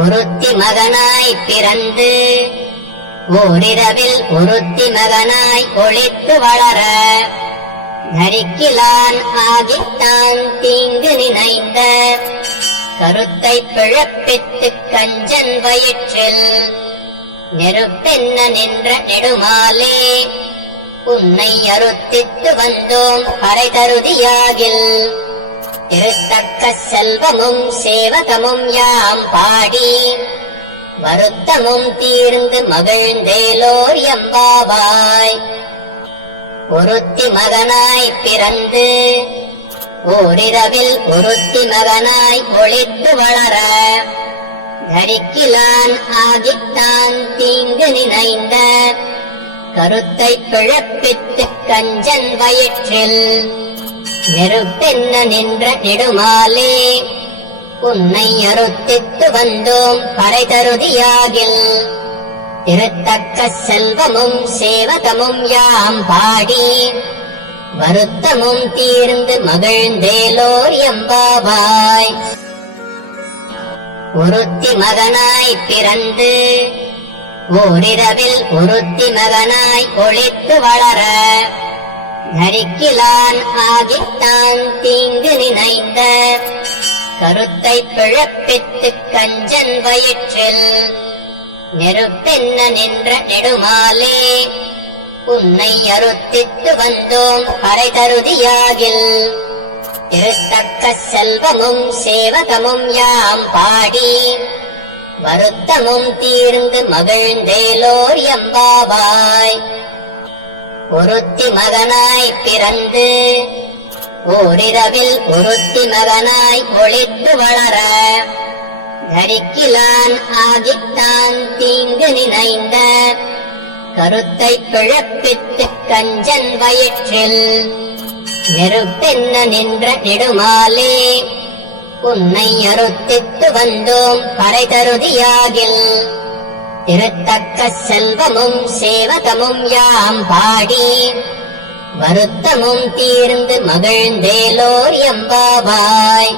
ஒருத்தி மகனாய் பிறந்து ஓரிரவில் ஒருத்தி மகனாய் ஒளித்து வளர நரிக்கிலான் ஆகித்தான் தீங்கு நினைந்த கருத்தை பிழப்பித்து கஞ்சன் வயிற்றில் நெருப்பென்ன நின்ற நெடுமாலே உன்னை அறுத்தித்து வந்தோம் பறை தருதியாகில் திருத்தக்க செல்வமும் சேவகமும் யாம் பாடி வருத்தமும் தீர்ந்து மகிழ்ந்தேலோர் எம்பாவாய். ஒருத்தி மகனாய் பிறந்து ஓரிரவில் ஒருத்தி மகனாய் ஒளித்து வளர நரிக்கிலான் ஆகித்தான் தீங்கு நினைந்த கருத்தை பிழப்பித்து கஞ்சன் வயிற்றில் நெருப்பென்ன நின்ற நெடுமாலே உன்னை அறுத்தித்து வந்தோம் பறை தருதியாகில் திருத்தக்க செல்வமும் சேவகமும் யாம் பாடி வருத்தமும் தீர்ந்து மகிழ்ந்தேலோர் எம்பாவாய். ஒருத்தி மகனாய் பிறந்து ஓரிரவில் ஒருத்தி மகனாய் ஒளித்து வளர நரிக்கிலான் ஆகித்தான் தீங்கு நினைந்த கருத்தை பிழப்பித்து கஞ்சன் வயிற்றில் நெருப்பென்ன நின்ற நெடுமாலே உன்னை அறுத்தித்து வந்தோம் பறை தருதியாகில் திருத்தக்க செல்வமும் சேவகமும் யாம் பாடி வருத்தமும் தீர்ந்து மகிழ்ந்தேலோர் எம்பாவாய். ஒருத்தி மகனாய் பிறந்து ஓரிரவில் ஒருத்தி மகனாய் ஒளித்து வளர நரிக்கிலான் ஆகித்தான் தீங்கு நினைந்த கருத்தை பிழப்பித்து கஞ்சன் வயிற்றில் நெருப்பென்ன நின்ற நெடுமாலே உன்னை அறுத்தித்து வந்தோம் பறை தருதியாகில் திருத்தக்க செல்வமும் சேவகமும் யாம் பாடி வருத்தமும் தீர்ந்து மகிழ்ந்தேலோர் எம்பாவாய்.